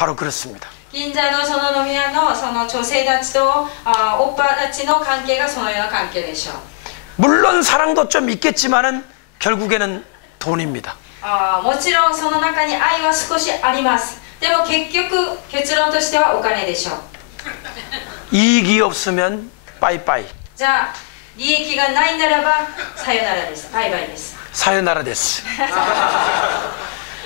바로 그렇습니다. 銀座のその飲み屋のその女性たちとオッパたちの関係がそのような関係でしょう。 물론 사랑도 좀 있겠지만은 결국에는 돈입니다. もちろんその中に愛は少しあります。でも結局結論としてはお金でしょう。 이익이 없으면 빠이빠이. じゃあ利益がないならばさよならです。バイバイです。 사요나라 됐어.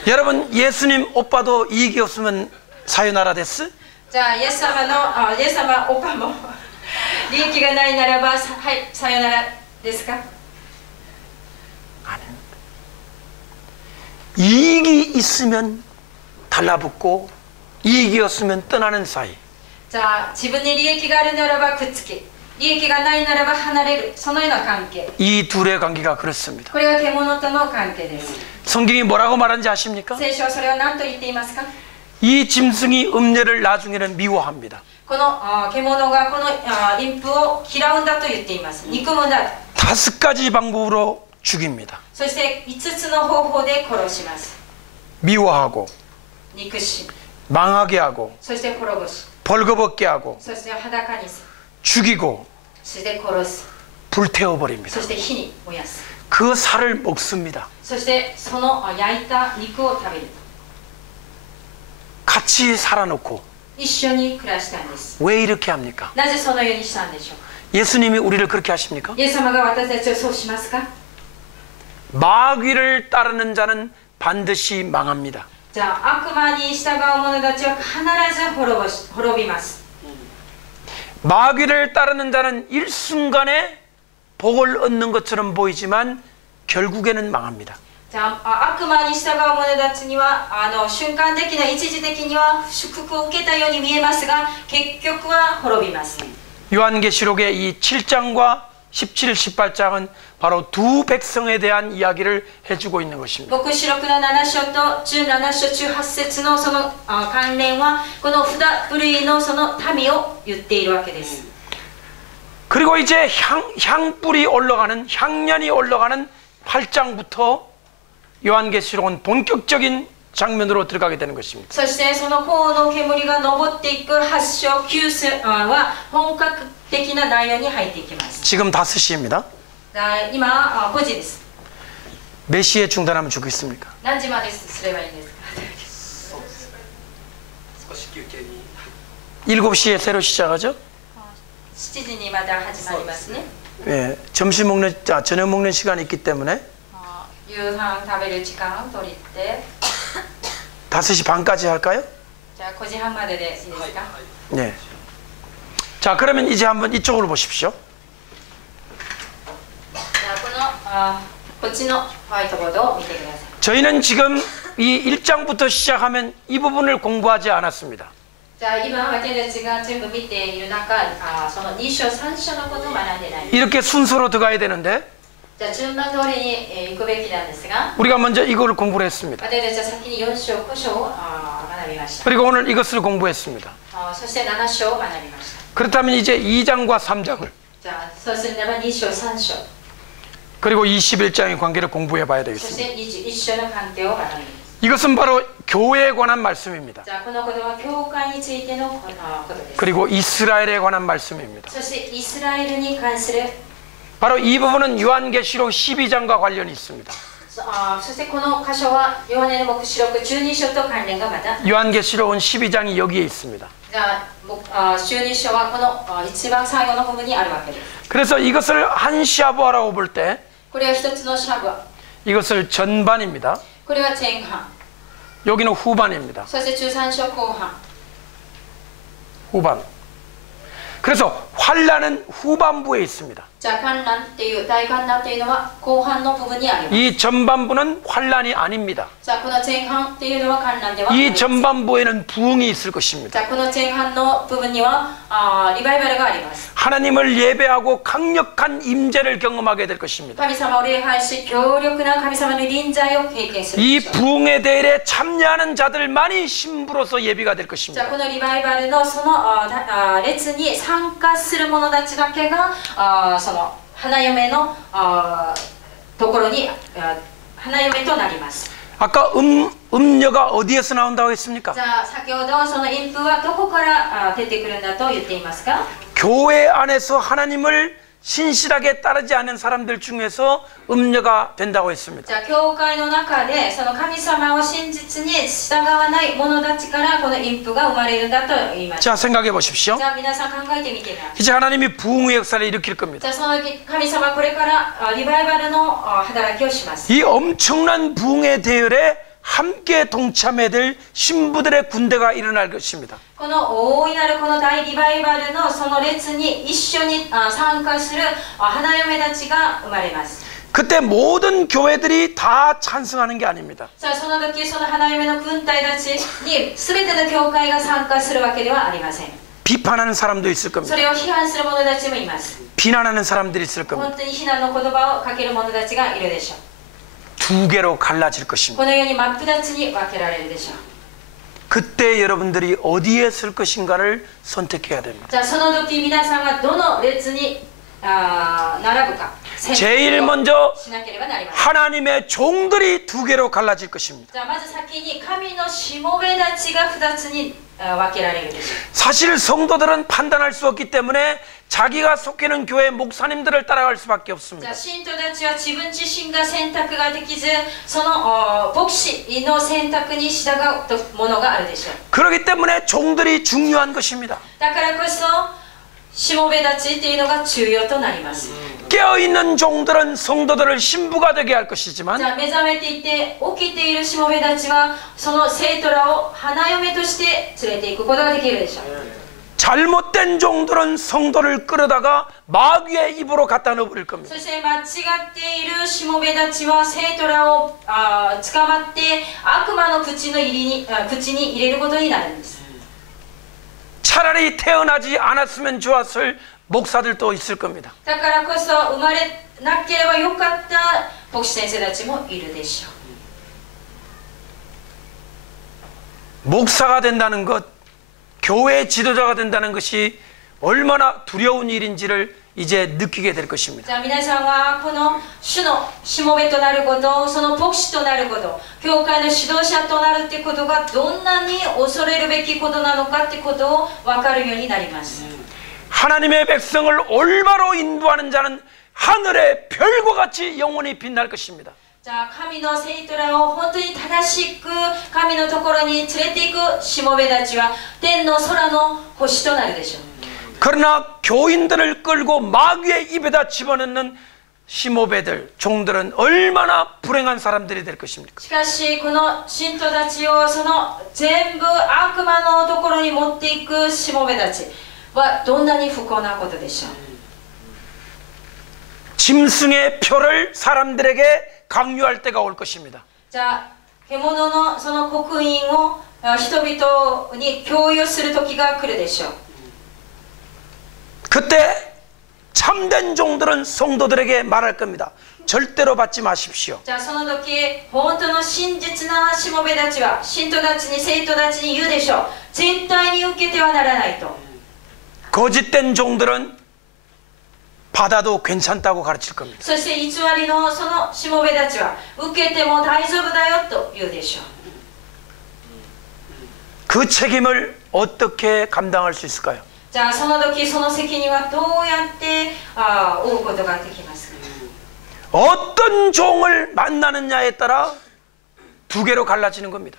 여러분 예수님 오빠도 이익이 없으면 사요나라 됐어? じゃあイエス様のイエス様オッパも利益がないならばはいさよならですか？ 아닙니다. 이익이 있으면 달라붙고 이익이 없으면 떠나는 사이. じゃあ自分に利益があるならばくっつき、利益がないならば離れる、そのような関係。 이 둘의 관계가 그렇습니다. これが獣との関係です。 성경이 뭐라고 말하는지 아십니까? 聖書はそれを何と言っていますか？ 이 짐승이 음녀를 나중에는 미워합니다. この獣がこの陰婦を嫌うんだと言っています。憎むんだ。 5가지 방법으로 죽입니다. そして5つの方法で殺します。 미워하고 憎し、 망하게 하고 そして滅ぼし、 벌거벗게 하고 そして裸にする、 죽이고 そして殺す、 불태워버립니다. そして火に燃やす。 그 살을 먹습니다. そしてその焼いた肉を食べる。 같이 살아놓고 一緒に暮らしたんです。 왜 이렇게 합니까? なぜそのようにしたんでしょう。 예수님이 우리를 그렇게 하십니까? イエス様が私たちをそうしますか？ 마귀를 따르는 자는 반드시 망합니다. じゃあ悪魔に従う者たちは必ず滅びます。 마귀를 따르는 자는 일순간에 복을 얻는 것처럼 보이지만 결국에는 망합니다. じゃあ悪魔に従う者たちには瞬間的な一時的には祝福を受けたように見えますが結局は滅びます。 요한계시록의 이 7장과 17, 18장은 바로 두 백성에 대한 이야기를 해주고 있는 것입니다. 黙示録の7章と17章18節のその関連はこの2類のその民を言っているわけです。 그리고 이제 향불이 올라가는 향년이 올라가는 8장부터 요한계시록은 본격적인 장면으로 들어가게 되는 것입니다. そしてその炎の煙が昇っていく8章9節は本格的な内容に入っていきます。 지금 5시입니다. 今5時です。 몇 시에 중단하면 좋겠습니까? 何時まですればいいんですか？ 7시에 새로 시작하죠? 7時にまた始まりますね。 예, 저녁 먹는 시간이 있기 때문에 夕飯食べる時間を取って 5시 반까지 할까요? じゃあ5時半まででいいですか？ 네. 자, 그러면 이제 한번 이쪽으로 보십시오. じゃあこっちのホワイトボードを見てください。 저희는 지금 이 1장부터 시작하면 이 부분을 공부하지 않았습니다. じゃあ今私たちが全部見ている中その2章3章のことを学んでない。 이렇게 순서로 들어가야 되는데 じゃあ順番通りに行くべきなんですが 우리가 먼저 이걸 공부를 했습니다. 私たちは先に4章5章を学びました。 그리고 오늘 이것을 공부했습니다. そして7章を学びました。 그렇다면 이제 2장과 3장을 じゃあそうするならば2章3章 그리고 21장의 관계를 공부해 봐야 そし 되겠습니다. て21章の関係を学びます。 이것은 바로 교회에 관한 말씀입니다. じゃあこのことは教会についてのことです。 그리고 이스라엘에 관한 말씀입니다. そしてイスラエルに関する 바로 이 부분은 요한계시록 12장과 관련이 있습니다. そしてこの箇所はヨハネの黙示録12章と関連がまた 요한계시록은 12장이 여기에 있습니다. じゃあ12章はこの一番最後の部分にあるわけです。 그래서 이것을 한 샤브아라고 볼 때 これは一つのシャブ、 이것을 전반입니다. これは前半、 여기는 후반입니다. そして13章後半。 후반. 그래서 환란은 후반부에 있습니다. じゃあ観覧っていう大観覧っていうのは後半の部分にあります。 이 전반부는 환란이 아닙니다. じゃあこの前半っていうのは観覧ではない 이 です。 전반부에는 부흥이 있을 じ 것입니다. ゃあこの前半の部分にはリバイバルがあります。 하나님을 예배하고 강력한 임재를 경험하게 될 것입니다. 神様を礼拝し強力な神様の臨在を経験するで 이 しょう。 부흥의 대회에 참여하는 자들만이 신부로서 예비가 될 じゃあ 것입니다. このリバイバルのその列に参加する者たちだけがその花嫁のところに花嫁となります。 아까 음녀가 어디에서 나온다고 했습니까? じゃあ先ほどその陰風はどこから出てくるんだと言っていますか？ 교회 안에서 하나님을 신실하게 따르지 않은 사람들 중에서 음녀가 된다고 했습니다. じゃあ教会の中でその神様を真実に従わない者たちからこの陰風が生まれるんだと言いました。 자, 생각해 보십시오. じゃあ皆さん考えてみてください。 이제 하나님이 부흥의 역사를 일으킬 겁니다. じゃあその神様はこれからリバイバルの働きをします。 이 엄청난 부흥의 대열에 함께 동참해야 될 신부들의 군대가 일어날 것입니다. この大いなるこの大リバイバルのその列に一緒に参加する花嫁たちが生まれます。 그때 모든 교회들이 다 찬성하는 게 아닙니다. さあその時その花嫁の軍隊たちに全ての教会が参加するわけではありません。 비판하는 사람도 있을 そ 겁니다. れを批判する者たちもいます。 비난하는 사람들이 있을 겁니다. 本当に非難の言葉をかける者たちがいるでしょう。 두 개로 갈라질 것입니다. このように真っ二つに分けられるでしょう。 그때 여러분들이 어디에 설 것인가를 선택해야 됩니다. じゃあその時皆さんはどの列に並ぶか 제일 먼저 しなければなりません。 하나님의 종들이 두 개로 갈라질 것입니다. じゃあまず先に神のしもべたちが二つに分けられるでしょう。 사실 성도들은 판단할 수 없기 때문에 자기가 속해있는 교회 목사님들을 따라갈 수밖에 じゃ 없습니다. あ信徒たちは自分自身が選択ができずその牧師の選択に従うものがあるでしょう。 그렇기 때문에 종들이 중요한 것입니다. だからこそしもべたちっていうのが重要となります。 깨어있는 종들은 성도들을 신부가 되게 할 것이지만 じゃあ目覚めていて起きているしもべたちはその生徒らを花嫁として連れていくことができるでしょう。 잘못된 종들은 성도를 끌어다가 마귀의 입으로 갖다 넣어버릴 겁니다. そして間違っているしもべたちは生徒らを捕まって悪魔の口に入れることになるんです。 차라리 태어나지 않았으면 좋았을 목사들도 있을 겁니다. だからこそ生まれなければよかった牧師先生たちもいるでしょう。 목사가 된다는 것, 교회 지도자가 된다는 것이 얼마나 두려운 일인지를 이제 느끼게 될 것입니다. じゃあ皆さんはこの主のしもべとなること、その牧師となること、教会の指導者となるってことがどんなに恐れるべきことなのかってことを分かるようになります。 하나님의 백성을 올바로 인도하는 자는 하늘의 별과 같이 영원히 빛날 것입니다. じゃあ神の生徒らを本当に正しく神のところに連れて行くしもべたちは天の空の星となるでしょう。 그러나 교인들을 끌고 마귀의 입에다 집어넣는 시모배들, 종들은 얼마나 불행한 사람들이 될 것입니까? しかしこの信徒たちをその全部悪魔のところに持っていくしもべたちはどんなに不幸なことでしょう。 짐승의 표를 사람들에게 강요할 때가 올 것입니다. じゃあ獣のその刻印を人々に共有する時が来るでしょう。 그때 참된 종들은 성도들에게 말할 겁니다. 절대로 받지 마십시오. じゃあその時本当の真実なしもべたちは信徒たちに生徒たちに言うでしょう。絶対に受けてはならないと。 거짓된 종들은 받아도 괜찮다고 가르칠 겁니다. そして偽りのそのしもべたちは受けても大丈夫だよと言うでしょう。 그 책임을 어떻게 감당할 수 있을까요? じゃあその時その責任はどうやって負うことができますか。 어떤 종을 만나느냐에 따라 두 개로 갈라지는 겁니다.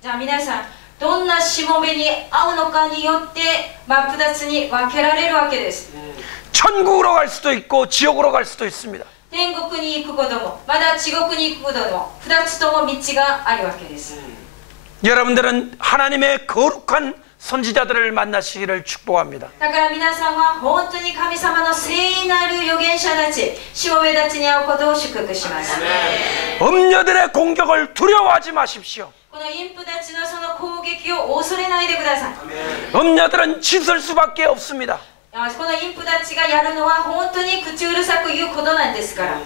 じゃあ皆さんどんなしもべに会うのかによって真っ二つに分けられるわけです。 천국으로 갈 수도 있고 지옥으로 갈 수도 있습니다. 天国に行くこともまだ地獄に行くことも二つとも道があるわけです。 여러분들은 하나님의 거룩한 선지자들을 만나시기를 축복합니다. だから皆さんは本当に神様の聖なる預言者たち、しもべたちに会うことを祝福します。 음녀들의 공격을 두려워하지 마십시오. この陰婦たちのその攻撃を恐れないでください。 음녀들은 짖을 수밖에 없습니다. この陰婦たちがやるのは本当に口うるさく言うことなんですから。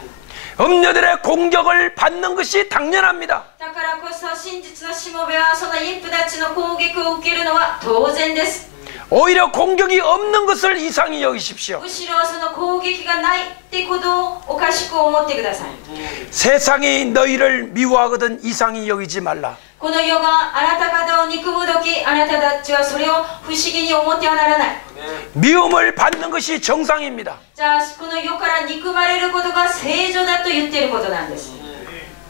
음녀들의 공격을 받는 것이 당연합니다. だからこそ真実のしもべはその陰婦たちの攻撃を受けるのは当然です。 오히려 공격이 없는 것을 이상히 여기십시오. むしろその攻撃がないってことをおかしく思ってください。 세상이 너희를 미워하거든 이상히 여기지 말라. この世があなた方を憎む時、あなたたちはそれを不思議に思ってはならない。 미움을 받는 것이 정상입니다. じゃあこの世から憎まれることが正常だと言っていることなんです。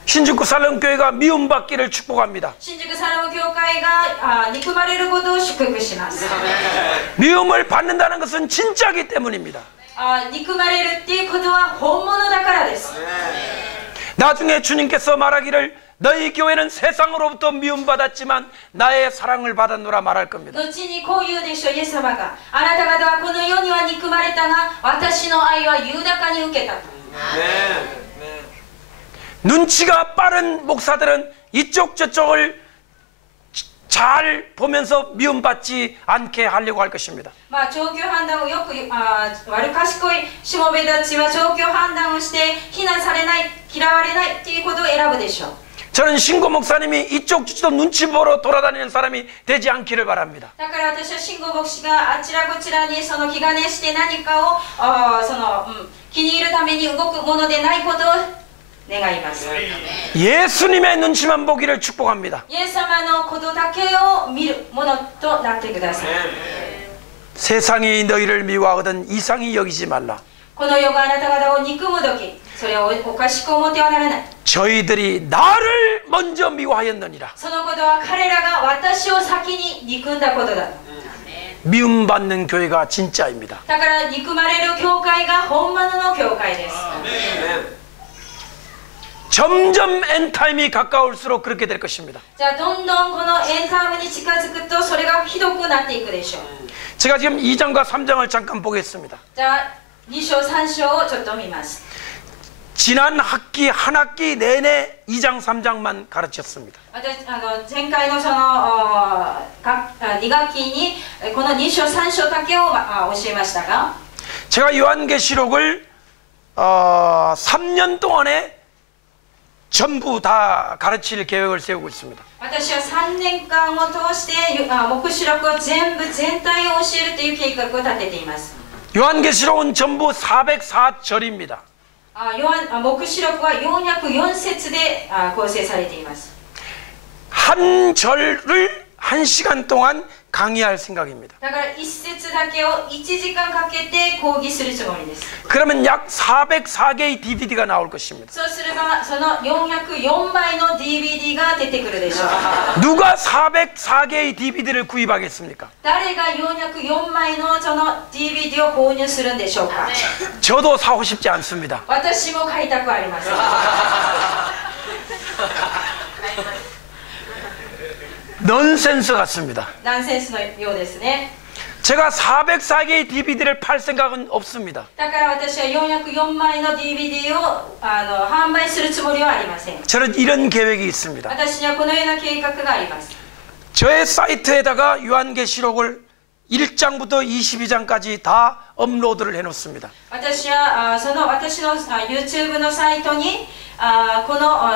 신주쿠 살렘교회가 미움받기를 축복합니다. 新宿サロム教会が憎まれることを祝福します。 미움을 받는다는 것은 진짜기 때문입니다. 憎まれるっていうことは本物だからです。 나중에 주님께서 말하기를 너희 교회는 세상으로부터 미움받았지만 나의 사랑을 받았노라 말할 겁니다. 後にこう言うでしょう、イエス様が。あなた方はこの世には憎まれたが、私の愛は豊かに受けたと。 눈치가 빠른 목사들은 이쪽 저쪽을 잘 보면서 미움받지 않게 하려고 할 것입니다. 状況判断をよく悪賢いしもべたちは状況判断をして非難されない、嫌われないっていうことを選ぶでしょう。 저는 신고 목사님이 이쪽 저쪽 눈치 보러 돌아다니는 사람이 되지 않기를 바랍니다. だから私は信号牧師があちらこちらにその気兼ねして何かを気に入るために動くものでないことを願います。 예수님의 눈치만 보기를 축복합니다. イエス様のことだけを見るものとなってください。 세상이 너희를 미워하거든 이상히 여기지 말라. この世があなた方を憎む時、それをおかしく思ってはならない。 저희들이 나를 먼저 미워하였느니라. そのことは彼らが私を先に憎んだことだ。 미움받는 교회가 진짜입니다. だから憎まれる教会が本物の教会です。 점점 엔타임이 가까울수록 그렇게 될 것입니다. じゃあどんどんこのエンタイムに近づくとそれがひどくなっていくでしょう。 제가 지금 2장과 3장을 잠깐 보겠습니다. じゃあ2章3章をちょっと見ます。 지난 학기 한 학기 내내 2장 3장만 가르쳤습니다. 私前回のその2学期にこの2章3章だけを教えましたが、 제가 요한계시록을 3년 동안에 전부 다 가르칠 계획을 세우고 있습니다. 私は3年間を通して黙示録を全体を教えるという計画を立てています。 요한계시록은 전부 404절입니다. 黙示録は404節で構成されています。 한 절을 1시간 동안 강의할 생각입니다. だから1節だけを1時間かけて講義するつもりです。 그러면 약 404개의 DVD가 나올 것입니다. そうすればその404枚の DVD が出てくるでしょう。 누가 404개의 DVD를 구입하겠습니까? 誰が404枚のその DVD を購入するんでしょうか。 저도 사고 싶지 않습니다. 私も買いたくありません。 넌센스 같습니다. ナンセンスのようですね。 제가 404개의 DVD를 팔 생각은 없습니다. だから私は404枚の DVD を販売するつもりはありません。 저는 이런 계획이 있습니다. 私にはこのような計画があります。 저의 사이트에다가 요한계시록을 1장부터 22장까지 다 업로드를 해놓습니다. 私は私の YouTube のサイトにこの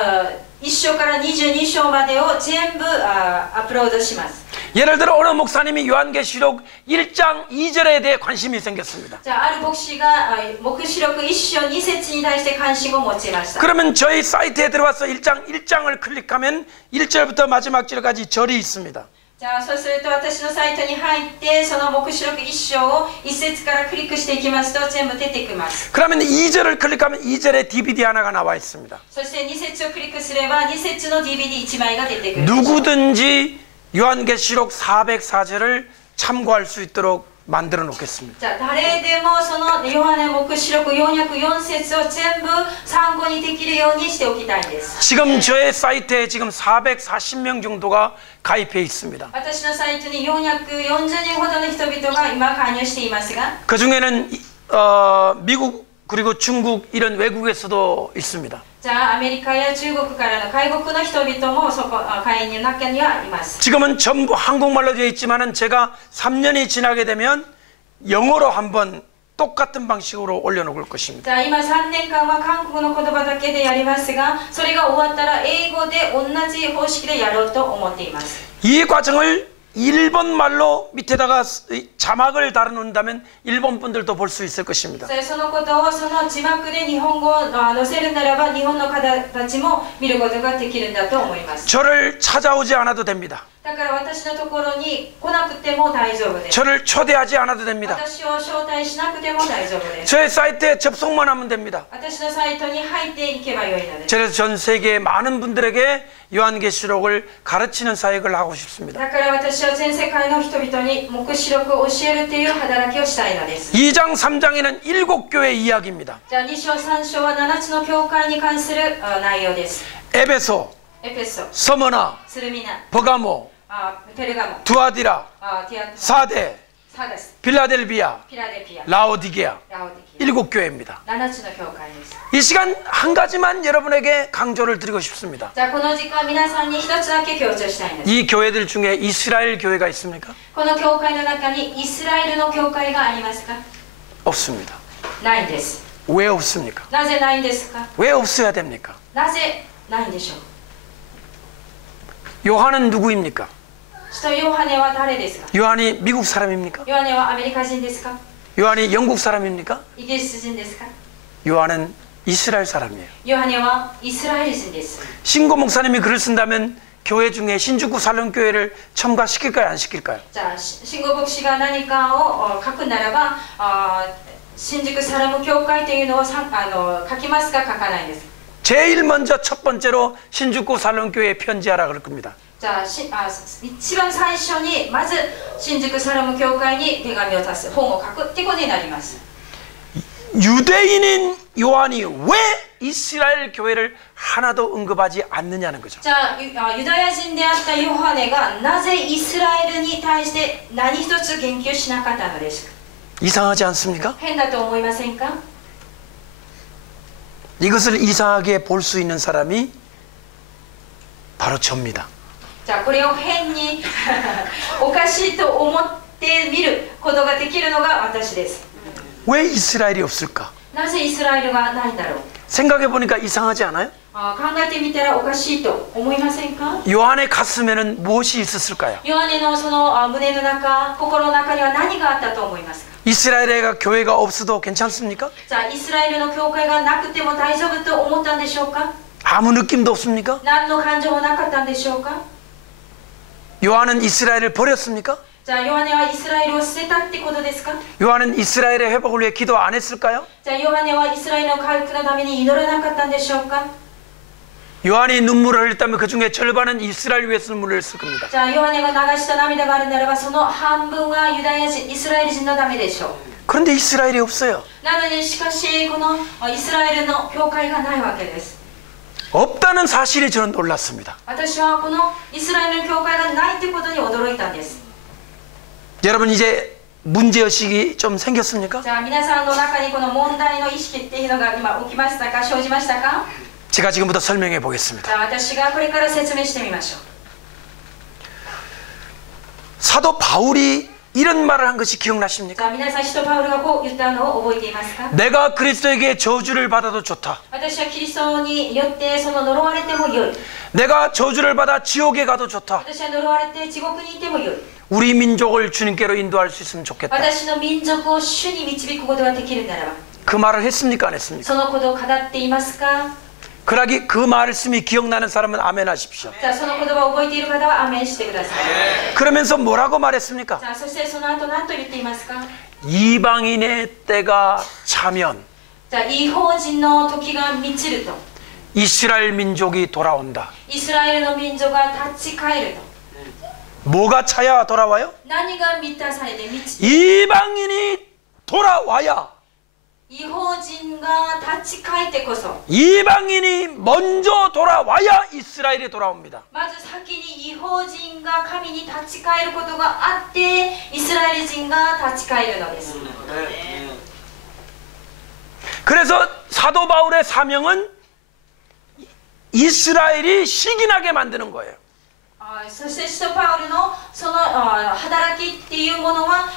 1章から22章までを全部アップロードします。 예를 들어 어느 목사님이 요한계시록 1장 2절에 대해 관심이 생겼습니다. じゃあある牧師が黙示録1章2節に対して関心を持ちました。 그러면 저희 사이트에 들어와서 1장 1장을 클릭하면 1절부터 마지막 절까지 절이 있습니다. じゃあそうすると私のサイトに入ってその黙示録1章を1節からクリックしていきますと全部出てきます。 그러면 2절을 클릭하면 2절에 DVD 하나가 나와 있습니다. そして2節をクリックすれば2節の DVD1 枚が出てくる。 누구든지 요한계시록 404절을 참고할 수 있도록 만들어 놓겠습니다. じゃあ誰でもそのヨハネ黙示録404節を全部参考にできるようにしておきたいんです。 지금 저의 사이트에 지금 440명 정도가 가입해 있습니다. 私のサイトに440人ほどの人々が今加入していますが、 그 중에는 미국 그리고 중국 이런 외국에서도 있습니다. じゃあアメリカや中国からの外国の人々もそこ会員の中にはいます。 지금은 전부 한국말로 되어 있지만은 제가 3년이 지나게 되면 영어로 한번 똑같은 방식으로 올려놓을 것입니다. じゃあ今3年間は韓国の言葉だけでやりますが、それが終わったら英語で同じ方式でやろうと思っています。 이 과정을 일본 말로 밑에다가 자막을 달아놓는다면 일본 분들도 볼 수 있을 것입니다. そのことをその字幕で日本語を載せるならば日本の方たちも見ることができるんだと思います。 저를 찾아오지 않아도 됩니다. だから私のところに来なくても大丈夫です。 저를 초대하지 않아도 됩니다. 私を招待しなくても大丈夫です。 저의 사이트에 접속만 하면 됩니다. 私のサイトに入っていけばよいのです。 그래서 전 세계의 많은 분들에게 요한계시록을 가르치는 사역을 하고 싶습니다. だから私は全世界の人々に黙示録を教えるという働きをしたいのです。 2장 3장에는 7교회 이야기입니다. じゃあ2章3章は7つの教会に関する内容です。 에베소, エペソ、 서머나, スルミナ、 버가모, ペルガモ、 두아디라, ティア、 사데, サガス、 빌라델비아, ピラデピア、 라오디게아. ラオディキ 7교회입니다. ア、7つの教会です。 이 시간 한 가지만 여러분에게 강조를 드리고 싶습니다. じゃあこの時間皆さんに一つだけ強調したいんです。 이 교회들 중에 이스라엘 교회가 있습니까? この教会の中にイスラエルの教会がありますか？ 없습니다. ないんです。 왜 없습니까? なぜないんですか？ 왜 없어야 됩니까? なぜないんでしょう？ 요한은 누구입니까? 使徒ヨハネは誰ですか？ 요한이 미국 사람입니까? ヨハネはアメリカ人ですか？ 요한이 영국 사람입니까? イギリス人ですか？ 요한은 이스라엘 사람이에요. ヨハネはイスラエル人です。 신고 목사님이 글을 쓴다면 교회 중에 신주쿠 살렘교회를 첨가시킬까요? 안 시킬까요? じゃあ信号牧師が何かを書くならば新宿サラム教会というのを書きますか書かないです。 제일 먼저 첫 번째로 신주쿠 살렘교회에 편지하라 그럴 겁니다. じゃあ一番最初にまず新宿サラム教会に手紙を出す本を書くってことになります。 유대인인 요한이 왜 이스라엘 교회를 하나도 언급하지 않느냐는 거죠. じゃあユダヤ人であったヨハネがなぜイスラエルに対して何一つ言及しなかったのですか？ 이상하지 않습니까? 変だと思いませんか？ 이것을 이상하게 볼 수 있는 사람이 바로 접니다. じゃあこれを変におかしいと思って見ることができるのが私です。 왜 이스라엘이 없을까? なぜイスラエルがないんだろう？ 생각해 보니까 이상하지 않아요? 考えてみたらおかしいと思いませんか？ 요한의 가슴에는 무엇이 있었을까요? ヨハネのその胸の中、心の中には何があったと思いますか？ 이스라엘에 교회가 없어도 괜찮습니까? じゃあイスラエルの教会がなくても大丈夫と思ったんでしょうか？ 아무 느낌도 없습니까? 何の感情もなかったんでしょうか？ 요한은 이스라엘을 버렸습니까? じゃあヨハネはイスラエルを捨てたってことですか？ 요한은 이스라엘의 회복을 위해 기도 안 했을까요? じゃあヨハネはイスラエルの回復のために祈らなかったんでしょうか？ 요한이 눈물을 흘렸다면 그 중에 절반은 이스라엘 위해서 눈물을 흘렸을 겁니다. じゃあヨハネが流した涙があるならばその半分はユダヤ人、イスラエル人のためでしょう。 그런데 이스라엘이 없어요. なのにしかしこのイスラエルの教会がないわけです。 없다는 사실에 저는 놀랐습니다. 私はこのイスラエルの教会がないということに驚いたんです。 여러분 이제 문제의식이 좀 생겼습니까? じゃあ皆さんの中にこの問題の意識っていうのが今起きましたか？生じましたか？ 제가 지금부터 설명해 じ 보겠습니다. ゃあ私がこれから説明してみましょう。 사도 바울이 이런 말을 한 것이 じ 기억나십니까? ゃあ皆さん使徒パウルがこう言ったのを覚えていますか？ 내가 그리스도에게 저주를 받아도 좋다. 私はキリストによってその呪われてもよい。 내가 저주를 받아 지옥에 가도 좋다. 私は呪われて地獄にいてもよい。 우리 민족을 주님께로 인도할 수 있으면 좋겠다. 私の民族を主に導くことができるならば 그 말을 했습니까? 안 했습니까? そのことを語っていますか？ 그러기 그 말씀이 기억나는 사람은 아멘 하십시오. じゃあその言葉を覚えている方はアメンしてください。 그러면서 뭐라고 말했습니까? じゃあそしてその後何と言っていますか？ 이방인의 때가 차면 じゃあ異邦人の時が満ちると 이스라엘 민족이 돌아온다. イスラエルの民族が立ち返ると 뭐가 차야 돌아와요? 何が満たされて満ちて 이방인이 돌아와야 異邦人が立ち返ってこそ 이방인이 먼저 돌아와야 이스라엘이 돌아옵니다. まず先に異邦人が神に立ち返ることがあってイスラエル人が立ち返るのです。 그래서 사도 바울의 사명은 이스라엘이 시기나게 만드는 거예요. そして使徒パウルのその働きっていうものは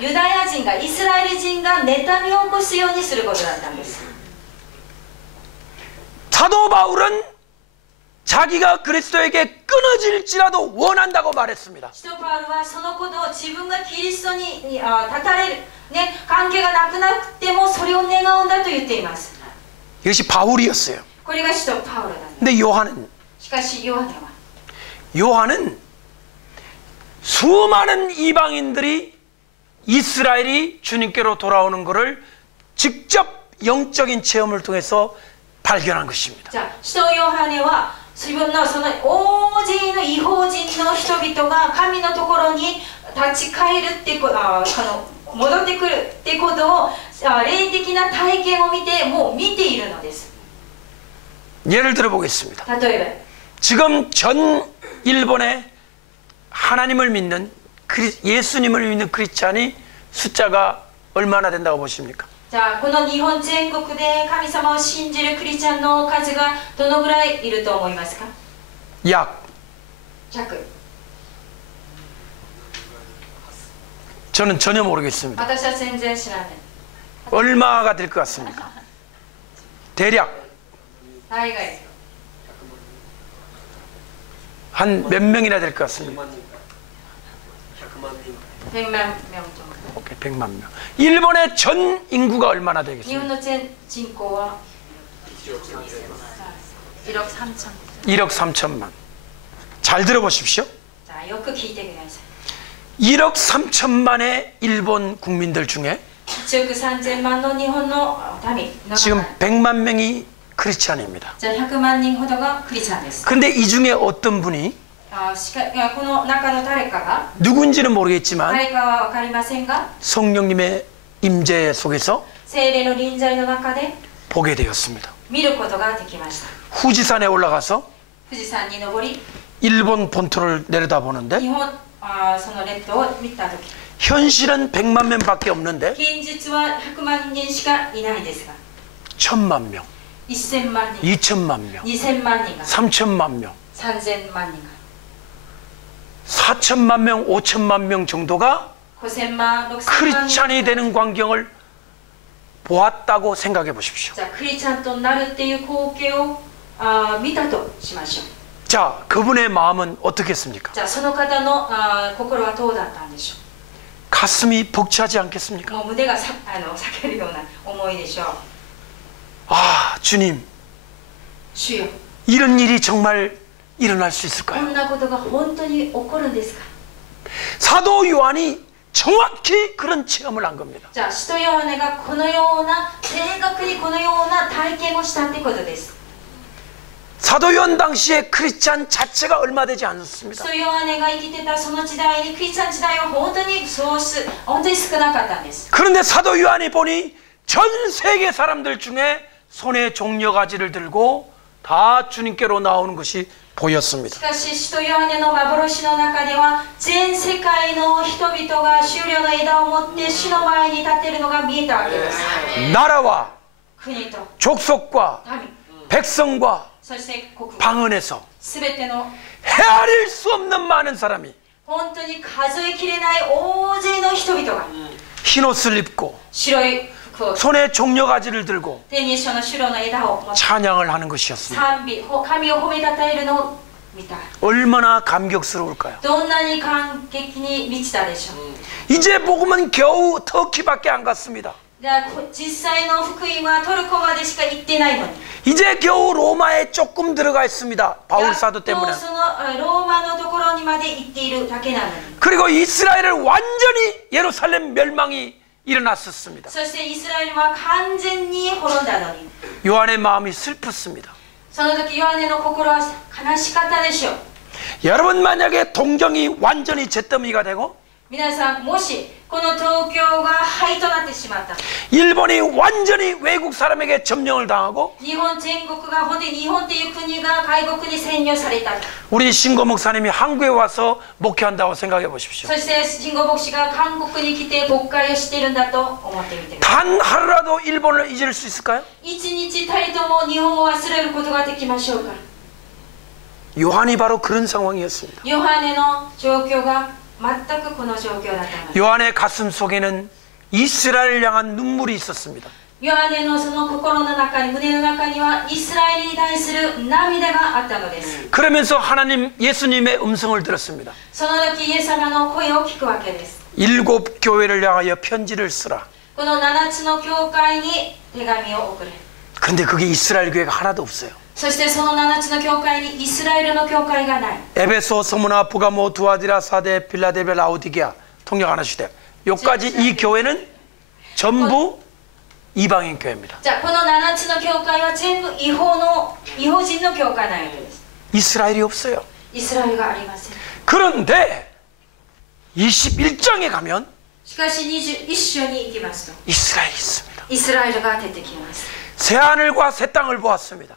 ユダヤ人がイスラエル人が妬みを起こすようにすることだったんです。 사도 바울은 자기가 그리스도에게 끊어질지라도 원한다고 말했습니다. 使徒パウロはそのことを自分がキリストに立たれる、ね、関係がなくなってもそれを願うんだと言っています。 이것이 바울이었어요. これが使徒パウロだ。 근데 요한은 しかしヨハネは 요한은 수많은 이방인들이 이스라엘이 주님께로 돌아오는 것을 직접 영적인 체험을 통해서 발견한 것입니다. じゃあ使徒ヨハネは自分のその大勢の異邦人の人々が神のところに立ち返るってこの戻ってくるってことを霊的な体験を見てもう見ているのです。 예를 들어 보겠습니다. 例え 지금 전 일본에 하나님을 믿는 예수님을 믿는 크리스찬이 숫자가 얼마나 된다고 보십니까? ば、じゃあこの日本全国で神様を信じるクリスチャンの数がどのぐらいいると思いますか？ 약 100。 저는 전혀 모르겠습니다. 私は全然知らない。 얼마가 될 것 같습니까? 대략 大概 한 몇 명이나 될 것 같습니다. 100万名と。 오케이, 100만 명. 일본의 전 인구가 얼마나 日本 되겠습니까? の全人口は1億3,000。 1억 3천만. 잘 들어보십시오. じゃあよく聞いてください。 1억 3천만의 일본 국민들 중에 1億3000万の日本の民の 지금 中 100만 명이 크리스찬입니다. じゃあ100万人ほどがクリスチャンです。 근데 이 중에 어떤 분이 この中の誰かが 누군지는 모르겠지만 誰かは分かりませんが 성령님의 임재 속에서 聖霊の臨在の中で 보게 되었습니다. 見ることができました。 후지산에 올라가서 富士山に登り 일본 본토를 내려다보는데 日本その列島を見た時 현실은 100만 명밖에 없는데 現実は100万人しかいないですが 1000만 명, 1000万人 2000만 명, 2000万人が 3000만 명, 3000万人が 4천만 명, 5천만 명 정도가 5000万6000万人 크리스찬이 되는 광경을 보았다고 생각해 보십시오. じゃあクリスチャンとなるっていう光景を見たとしましょう。 자, 그분의 마음은 어떻겠습니까? じゃあその方の心はどうだったんでしょ 가슴이 벅차지 う。 않겠습니까? もう胸が裂けるような思いでしょう。 아, 주님, 主よ、 이런 일이 정말 일어날 수 こ 있을까요? んなことが本当に起こるんですか？ 사도 요한이 정확히 그런 체험을 한 겁니다. じゃあ使徒ヨハネがこのような正確にこのような体験をしたってことです。 사도 요한 당시에 크리스찬 자체가 얼마 되지 않았습니다. 使徒ヨハネが生きてたその時代にクリスチャン時代は本当に少なかったんです。 그런데 사도 요한이 보니 전 세계 사람들 중에 손에 종려가지를 들고 다 주님께로 나오는 것이 보였습니다. しかし使徒ヨハネの幻の中では全世界の人々が終了の枝を持って主の前に立っているのが見えたわけです。 나라와 国と 족속과 民、 백성과 そして国民、 방언에서 すべての 헤아릴 수 없는 많은 사람이 本当に数えきれない大勢の人々が 흰 옷을 입고 白い服を 손에 종려가지를 들고 手にその白の枝を持って 찬양을 하는 것이었습니다. 賛美、神を褒めたたえるのを見た。 얼마나 감격스러울까요? どんなに感激に満ちたでしょう。 이제 복음은 겨우 터키밖에 안 갔습니다. では実際の福音はトルコまでしか行ってないのに。 이제 겨우 로마에 조금 들어가 있습니다. 바울 사도 やっ 때문에. とそのローマのところにまで行っているだけなのに。 그리고 이스라엘을 완전히 예루살렘 멸망이 일어났었습니다. そしてイスラエルは完全に滅んだのに。 요한의 마음이 슬펐습니다. その時ヨハネの心は悲しかったでしょう。 여러분 만약에 동경이 완전히 잿더미가 되고 皆さんもしこの東京が灰となってしまった。 일본이 완전히 외국 사람에게 점령을 당하고 日本全国が本当に日本という国が外国に占領された。 우리 신고 목사님이 한국에 와서 목회한다고 생각해 보십시오. そして信号牧師が韓国に来て牧会をしているんだと思ってみてください。 단 하루라도 일본을 잊을 수 있을까요? 一日たりとも日本を忘れることができましょうか。 요한이 바로 그런 상황이었습니다. ヨハネの状況が全くこの状況だったのです。 요한의 가슴 속에는 이스라엘을 향한 눈물이 있었습니다. ヨハネのその心の中に、胸の中にはイスラエルに対する涙があったのです。 그러면서 하나님 예수님의 음성을 들었습니다. その時イエス様の声を聞くわけです。 7 교회를 향하여 편지를 쓰라. この7つの教会に手紙を送れ。 근데 그게 이스라엘 교회가 하나도 없어요. そしてその7つの教会にイスラエルの教会がない。 에베소, 서무나, 부가모, 두아디라, 사데, 필라델베, 라오디게아 통역 안 하시되 여기까지 이 교회는 전부 이방인 교회입니다. じゃあこの7つの教会は全部違法人の教会なわけです。 이스라엘이 없어요. イスラエルがありません。 그런데 21장에 가면 しかし21章に行きますと 이스라엘이 있습니다. イスラエルが出てきます。 새하늘과 새 땅을 보았습니다.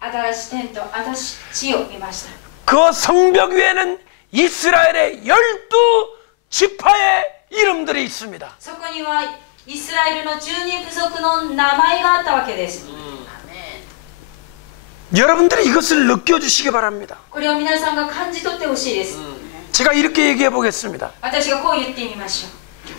新しい天と新しい地を見ました。 그 성벽 위에는 이스라엘의 12지파의 이름들이 있습니다. そこにはイスラエルの12部族の名前があったわけです。 여러분들이 이것을 느껴주시기 바랍니다. これを皆さんが感じ取ってほしいです。 제가 이렇게 얘기해 보겠습니다. 私がこう言ってみましょう。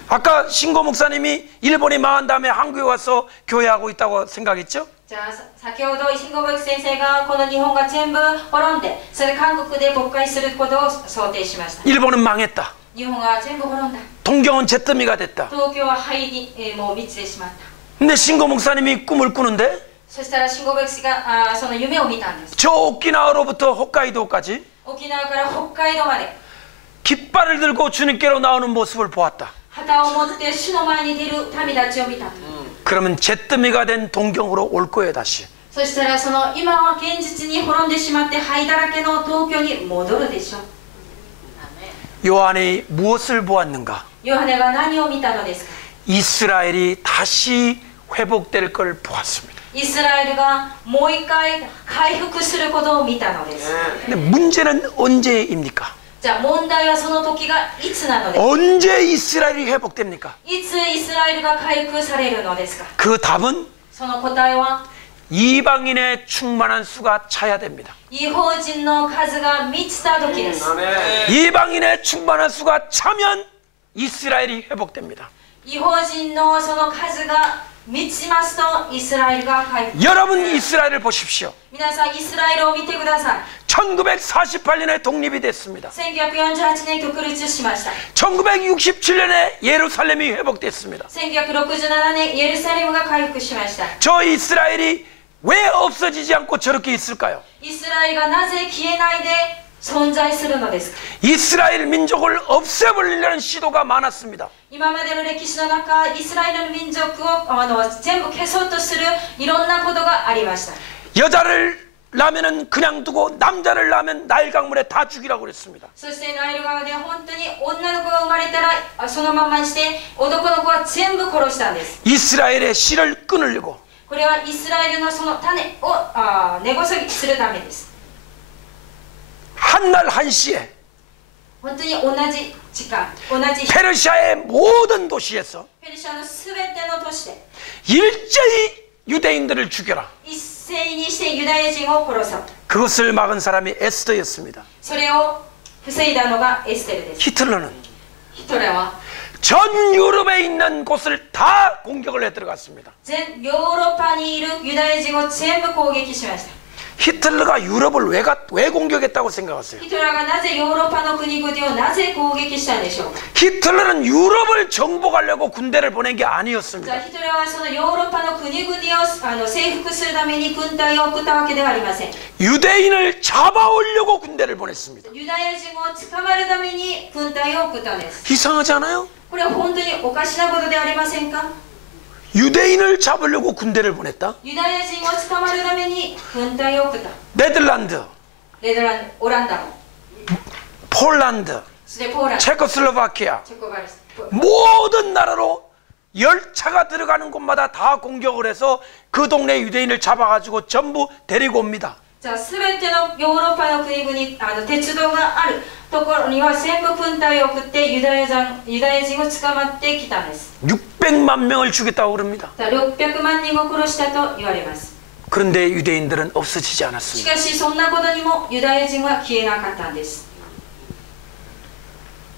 아까 신고 목사님이 일본이 망한 다음에 한국에 와서 교회하고 있다고 생각했죠? じゃあ先ほど新郷牧先生がこの日本が全部滅んで、それで韓国で勃会することを想定しました。 일본은 망했다. 日本が全部滅んだ。 동경은 잿더미가 됐다. 東京は灰に、もう満ちてしまった。 근데 신고 목사님이 꿈을 꾸는데 そしたら新郷牧師がその夢を見たんです。 저 오키나와로부터 홋카이도까지 沖縄から北海道まで 깃발을 들고 주님께로 나오는 모습을 보았다. 旗を持って主の前に出る民たちを見た。 그러면 잿더미가 된 동경으로 올 거예요 다시. そしたらその今は現実に滅んでしまって灰だらけの東京に戻るでしょう。 요한이 무엇을 보았는가? ヨハネが何を見たのですか。 이스라엘이 다시 회복될 걸 보았습니다. イスラエルがもう一回回復することを見たのです。 근데 문제는 언제입니까? じゃあ問題はその時がいつなのですか。 언제 이스라엘이 회복됩니까? いつイスラエルが回復されるのですか。 그 답은 その答えは 이방인의 충만한 수가 차야 됩니다. 異邦人の数が満ちた時です。 이방인의 충만한 수가 차면 이스라엘이 회복됩니다. 異邦人のその数が満ちますとイスラエルが回復。 여러분 이스라엘을 보십시오. 皆さんイスラエルを見てください。 1948년에 독립이 됐습니다. 1948年独立しました。 1967년에 예루살렘이 회복됐습니다. 1967年エルサレムが回復しました。 저 이스라엘이 왜 없어지지 않고 저렇게 있을까요? イスラエルがなぜ消えないで存在するのですか。 이스라엘 민족을 없애버리려는 시도가 많았습니다. 今までの歴史の中、イスラエルの民族を全部消そうとするいろんなことがありました。 여자를 낳으면 그냥 두고 남자를 낳으면 나일 강물에 다 죽이라고 그랬습니다. そしてナイル川で本当に女の子が生まれたらそのままにして男の子は全部殺したんです。 이스라엘의 씨를 끊으려고 これはイスラエルのその種を根こそぎするためです。 한날 한시에 本当に同じ時間、同じ日、 페르시아의 모든 도시에서 ペルシャのすべての都市で 일제히 유대인들을 죽여라. 一斉にしてユダヤ人を殺そう。 그것을 막은 사람이 에스더였습니다. それを防いだのがエステルです。 히틀러는 ヒトラーは 전 유럽에 있는 곳을 다 공격을 해 들어갔습니다. 全ヨーロッパにいるユダヤ人を全部攻撃しました。 히틀러가 유럽을 왜 공격했다고 생각하세요? ヒトラーがなぜヨーロッパの国々をなぜ攻撃したんでしょうか。 히틀러는 유럽을 정복하려고 군대를 보낸 게 じゃ 아니었습니다. あヒトラーはそのヨーロッパの国々を征服するために軍隊を送ったわけではありません。 유대인을 잡아오려고 군대를 보냈습니다. ユダヤ人を捕まるために軍隊を送ったんです。 이상하지 않아요? これは本当におかしなことではありませんか。 유대인을 잡으려고 군대를 보냈다? ユダヤ人を捕まるために軍隊を送った。 네덜란드, オランダも、 폴란드, そしてポーランド、 체코슬로바키아 チェコバルス、 모든 나라로 열차가 들어가는 곳마다 다 공격을 해서 그 동네 유대인을 잡아가지고 전부 데리고 옵니다. じゃあ全てのヨーロッパの国々鉄道があるところには全部軍隊を送ってユダヤ人を捕まってきたんです。 600만 명을 죽였다고 그럽니다. 600万人を殺したと言われます。 그런데 유대인들은 없어지지 し 않았습니다. かしそんなことにもユダヤ人は消えなかったんです。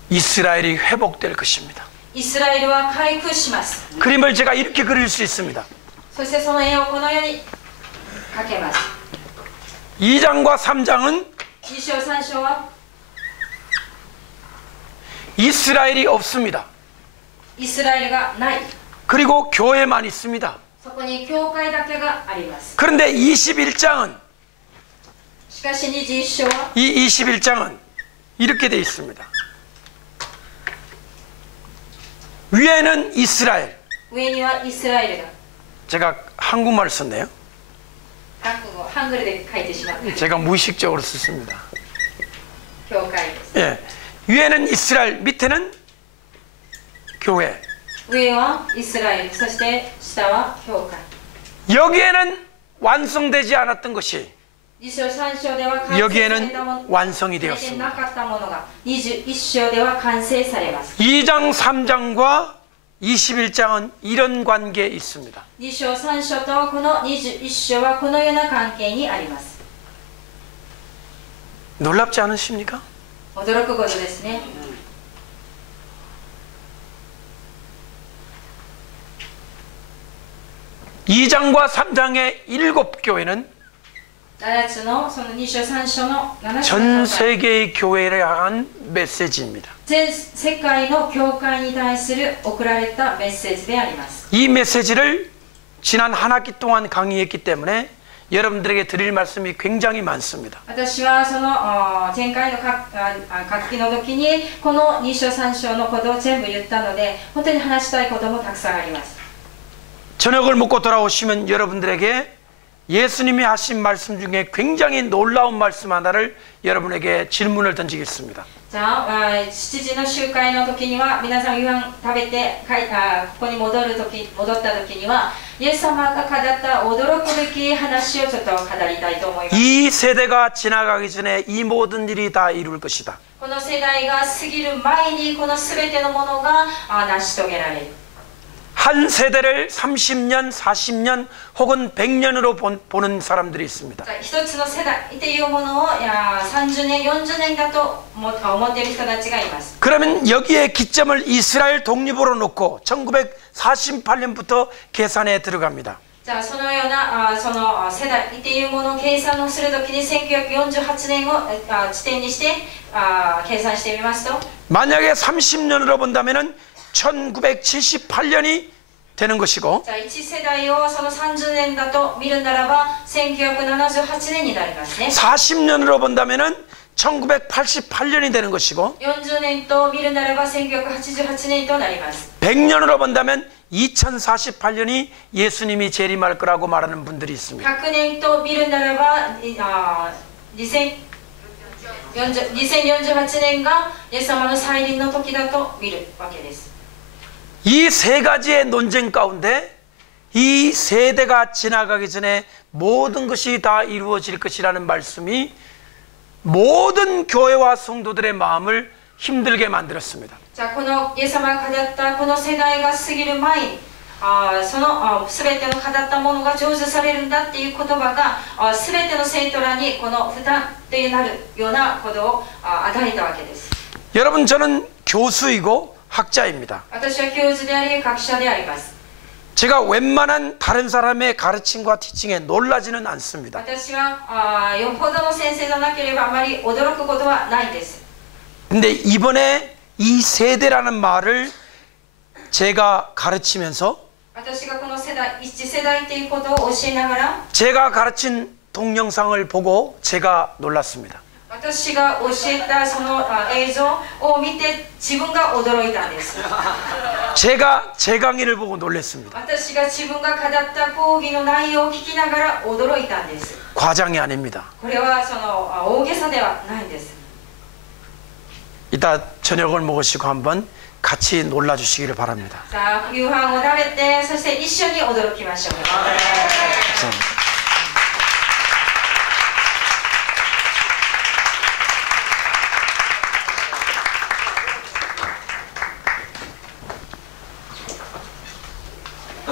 이스라엘이 회복될 것입니다. イスラエルは回復します。 그림을 제가 이렇게 그릴 수 있습니다. そしてその絵をこのように描けます。 2장과 3장은 2章3章は 이스라엘이 없습니다. イスラエルがない。 그리고 교회만 있습니다. そこに教会だけがあります。 그런데 21장은 しかし21章は 이 21장은 이렇게 되어 있습니다. 위에는 이스라엘. 上にはイスラエルが 제가 한국말을 썼네요. 韓国語ハングルで書いてしまった 제가 무의식적으로 썼습니다. 教会です。 예. 위에는 이스라엘, 밑에는 교회. 上はイスラエル、そして下は教会。 여기에는 완성되지 않았던 것이 2章3章では完成され 여기에는 たもの 완성이 されてな 되었습니다. かったものが21章では完成されます。 2장, 3장과 21장은 이런 관계에 있습니다. 2章3章とこの21章はこのような関係にあります。 놀랍지 않으십니까? 驚くことですね。 2장과 3장의 7교회는 7つのその2章3章の7つ 전 の教会 세계의 교회를 향한 메시지입니다. 全世界の教会に対する送られたメッセージであります。 이 메시지를 지난 한 학기 동안 강의했기 때문에 여러분들에게 드릴 말씀이 굉장히 많습니다. 私はその前回の学期の時にこの2章3章のことを全部言ったので本当に話したいこともたくさんあります。 저녁을 먹고 돌아오시면 여러분들에게 예수님이 하신 말씀 중에 굉장히 놀라운 말씀 하나를 여러분에게 질문을 던지겠습니다. じゃあ7時の集会の時には皆さん夕飯食べてここに戻った時にはイエス様が語った驚くべき話をちょっと語りたいと思います。 이 세대가 지나가기 전에 이 모든 일이 다 이룰 것이다. この世代が過ぎる前にこの全てのものが成し遂げられる。 한 세대를 30년, 40년 혹은 100년으로 보는 사람들이 있습니다. 一つの世代っていうものを30年、40年だと思っている人たちがいます。 그러면 여기에 기점을 이스라엘 독립으로 놓고 1948년부터 계산에 들어갑니다. じゃあそのようなその世代っていうものを計算をするときに1948年を地点にして計算してみますと 만약에 30년으로 본다면은 1978년이 되는 것이고 じゃあ1世代をその30年だと見るならば1978年になりますね。 40년으로 본다면은 1988년이 되는 것이고 40年と見るならば1988年となります。 100년으로 본다면 2048년이 예수님이 재림할 거라고 말하는 분들이 있습니다. 100年と見るならば2048年がイエス様の再臨の時だと見るわけです。 이 세 가지의 논쟁 가운데 이 세대가 지나가기 전에 모든 것이 다 이루어질 것이라는 말씀이 모든 교회와 성도들의 마음을 힘들게 만들었습니다. じゃあこのイエス様が語ったこの世代が過ぎる前にその全ての語ったものが成就されるんだっていう言葉が全ての生徒らにこの負担となるようなことを与えたわけです。 여러분 저는 교수이고 학자입니다. 私は教授であり学者であります。 제가 웬만한 다른 사람의 가르침과 티칭에 놀라지는 않습니다. 私はよほどの先生じゃなければあまり驚くことはないんです。 근데 이번에 이 세대라는 말을 제가 가르치면서 私がこの世代一世代っていうことを教えながら 제가 가르친 동영상을 보고 제가 놀랐습니다. 私が教えたその映像を見て自分が驚いたんです。 제가 제 강의를 보고 놀랐습니다. 私が自分が語った講義の内容を聞きながら驚いたんです。 과장이 아닙니다. これはその大げさではないんです。 이따 저녁을 먹으시고 한번 같이 놀라주시기를 바랍니다. さあ夕飯を食べてそして一緒に驚きましょう。 감사합니다.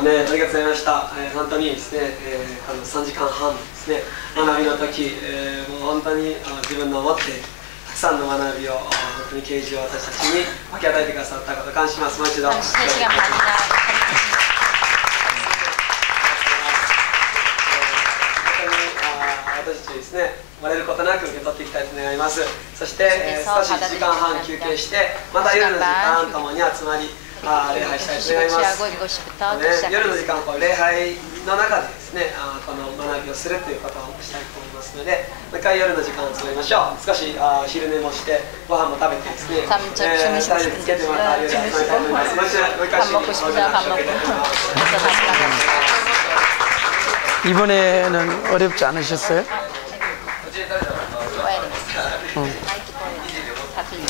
네, ありがとうございました。本当にですね、3時間半ですね、学びの時、もう本当に自分の持ってたくさんの学びを本当に啓示を私たちに分け与えてくださったことを感謝します。もう一度。してですね割れることなく受け取っていきたいと願います。そして、少し1時間半休憩してまた夜の時間ともに集まり礼拝したいと願います。夜の時間こう礼拝の中でですねこの学びをするということをしたいと思いますので、もう一回夜の時間を集まりましょう。少し昼寝もしてご飯も食べてですね2人でつけてまた夜集まりたいと思います。もう一回主にお願いします。 이번에는 어렵지 않으셨어요? 다 틀리네.